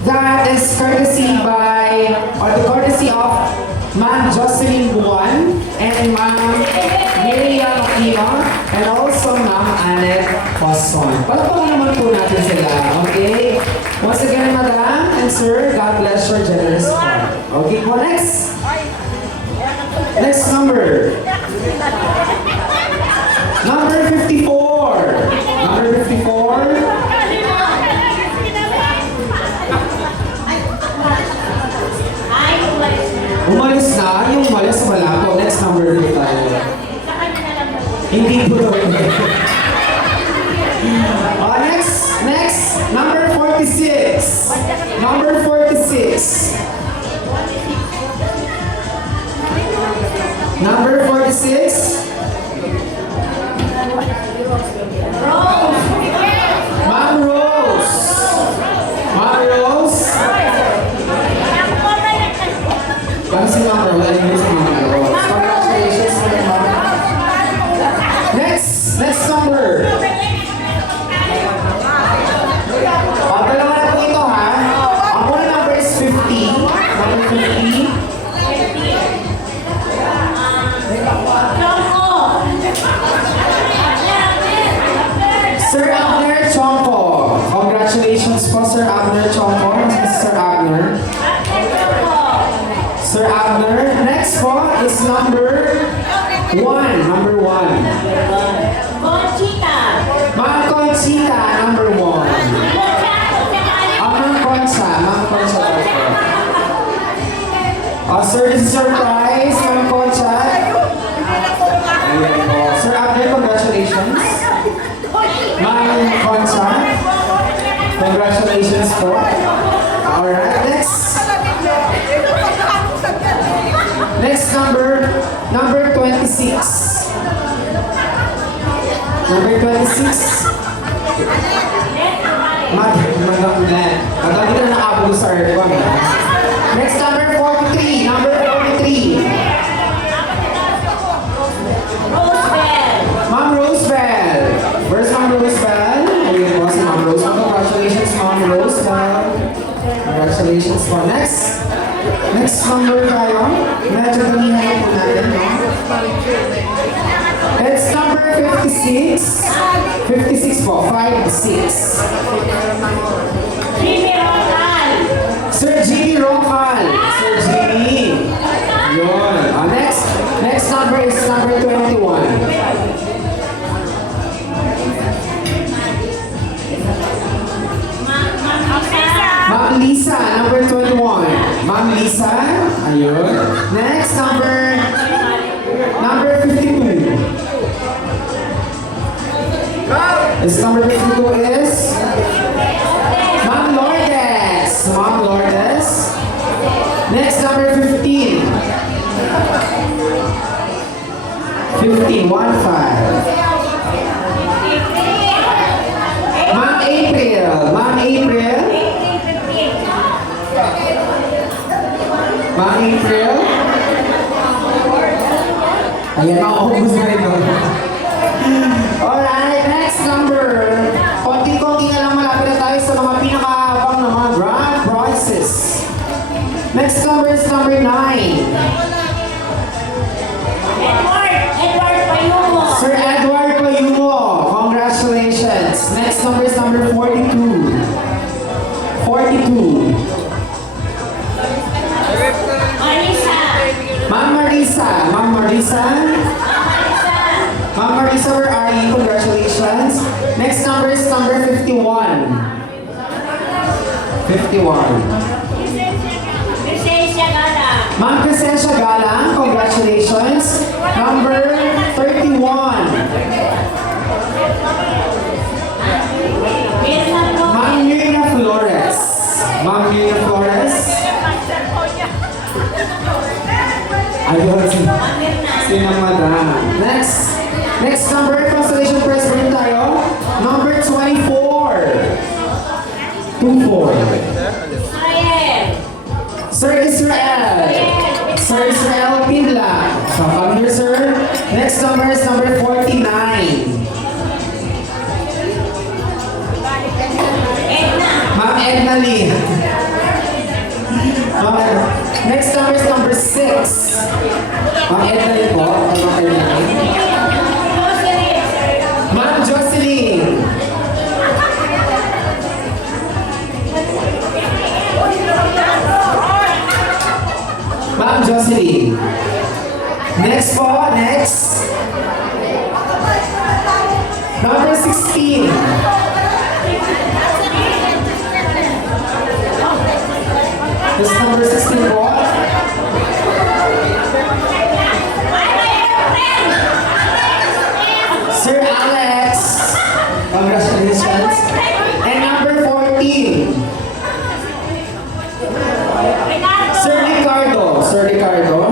That is courtesy of Ma'am Jocelyn Buwan and Ma'am Miriam Aquino and also Ma'am Annette Poson. Palakpakan naman po natin sila, okay? Once again, Madam and Sir, God bless your generous heart. Okay po, next. Next number. Number 54. Number 54. Umalis na, yung umalis wala po. Next number po tayo. Hindi po daw. Next, number 46. Number 46. Number 46. Ma'am Rose. Ma'am Rose. Ano si Ma'am Rose? Ano si Ma'am Rose? Congratulations, Ma'am. Next number. Dalawa na po ito, ha? Ang una number is 50. Number 50. Sir Abner Chongko. Congratulations po, Sir Abner Chongko. Sir Abner. Sir Abner. Next po is number 1. Number 1. Conchita. Ma'am Conchita, number 1. Ma'am Concha. Ma'am Concha. Sir, this is your prize, Ma'am Concha. Sir Abner, congratulations. Ma'am Concha. Congratulations po. Alright, next number 26. Number 26. Maganda na nakabog sa aircon. Next number 43. Number 43. Rosebell. Ma'am Rosebell. Where's Ma'am Rosebell? Ayun po si Ma'am Rosebell. Congratulations, Ma'am Rosebell. Congratulations po. Next number tayo. Medyo damihan po natin, no? It's number 56. 56 po. 56. Jimmy Ronald. Sir Jimmy Roncal. Sir Jimmy. Yun. Next number is number 21. Ma'am Lisa, number 21. Ma'am Lisa. Ayun. Next number 52. This number 52 is Ma'am Lourdes. Ma'am Lourdes. Next number 15. 15, 1-5. Ma'am April. Ma'am April. Ma'am April. Ayan, makaubos na rin doon. Alright, next number. Konti-konti na lang malapit na tayo sa mga pinakahabang na mga grand prizes. Next number is number 9. Edward Payumo. Sir Edward Payumo. Congratulations. Next number is number 42. 42. Marisa. Ma'am Marisa. Ma'am Marisa. Ma'am Marisa, where are you? Congratulations. Next number is number 51. 51. Crescencia Gala. Ma'am Crescencia Galang, congratulations. Number 31. Ma'am Mirna Flores. Ma'am Mirna Flores. Ayun, sinang madam. Next number, constellation president tayo. Number 24. 24. Sir Israel. Sir Israel Pindla. So, come here, sir. Next number is number 49. Ma'am Edna Lee. Next, Ma'am Edna rin po. Ma'am Edna rin. Ma'am Jocelyn. Ma'am Jocelyn. Next po, next. Number 16. This number 16 po. Sir Alex. Congratulations. And number 14. Sir Ricardo. Sir Ricardo.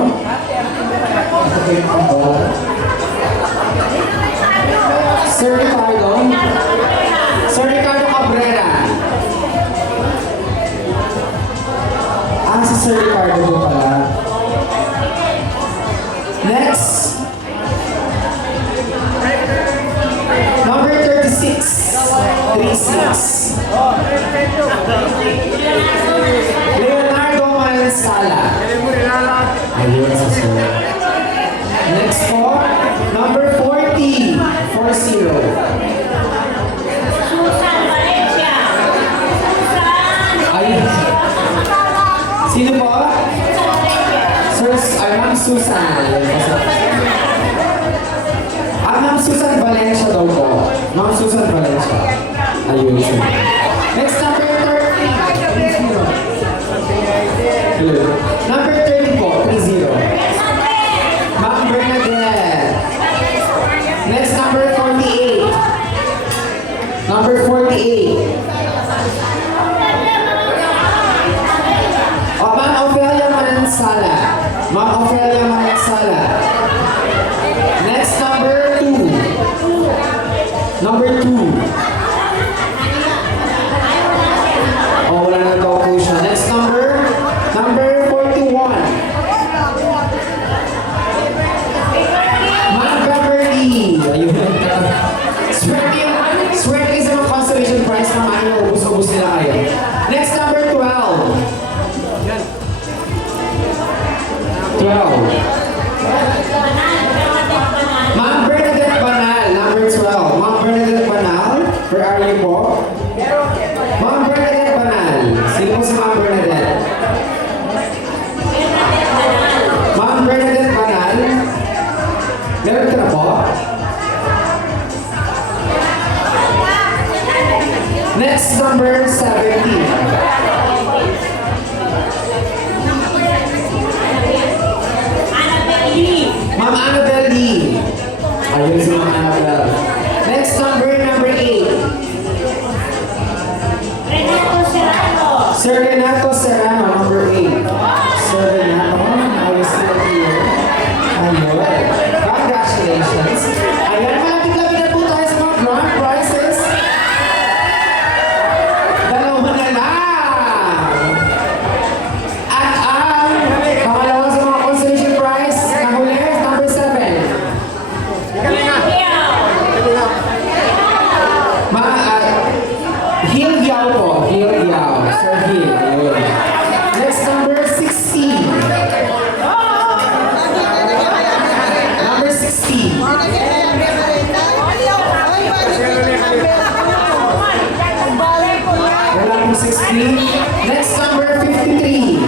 Sir Ricardo. Sir Ricardo Cabrera. Ah, si Sir Ricardo po pala. Next. Number 36. 36. Leonardo Mansala. Ayun si Sir. Next po, number 40. 40. Susan Valencia. Susan. Ayun. Sino po? Sir, Ma'am Susan. Ma'am Susan Valencia daw po. Ma'am Susan Valencia. Ayun sir. Next, number 30. 30. Hello. Number 30 po. 30. Ma'am Bernadette. Next, number 48. Number 48. Ma'am Ophelia Manansala. Ma'am Ophelia Manansala. Next, number 2. Number 2. Oh, wala na daw po siya. Next number 41. Ma'am Beverly. Ayun. Swerte is a constellation prize na ano, ubus-ubus nila kayo. Next, number 12. 12. Ma'am Bernadette Banal, number 12. Ma'am Bernadette Banal, where are you po? Ma'am Bernadette Banal. Sino po si Ma'am Bernadette? Ma'am Bernadette Banal. Meron ka na po? Next, number 17. Ma'am Annabelle Lee. Ayun si Ma'am Annabelle. Next, number 8. Renato Serrano. Sir Renato Serrano, number 8. Sir Renato, I was still here. Ayun. Congratulations. Ayan, malapit-lapit na po tayo sa mga grand prizes. Dalawa na lang. At ang pangalawa sa mga consolation prize, nahuli, number 7. Hil Yao po. Hil Yao. Sir Hil. Ayun. Next, number 16. Number 16. Wala pong 16. Next, number 53.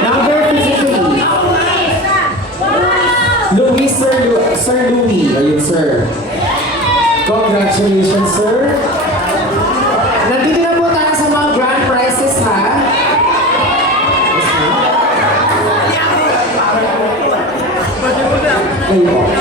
Number 53. Louis, Sir Louis. Ayun, sir. Congratulations, sir. Nandito na po tayo sa mga grand prizes, ha? Yes, ma'am. Kayo po.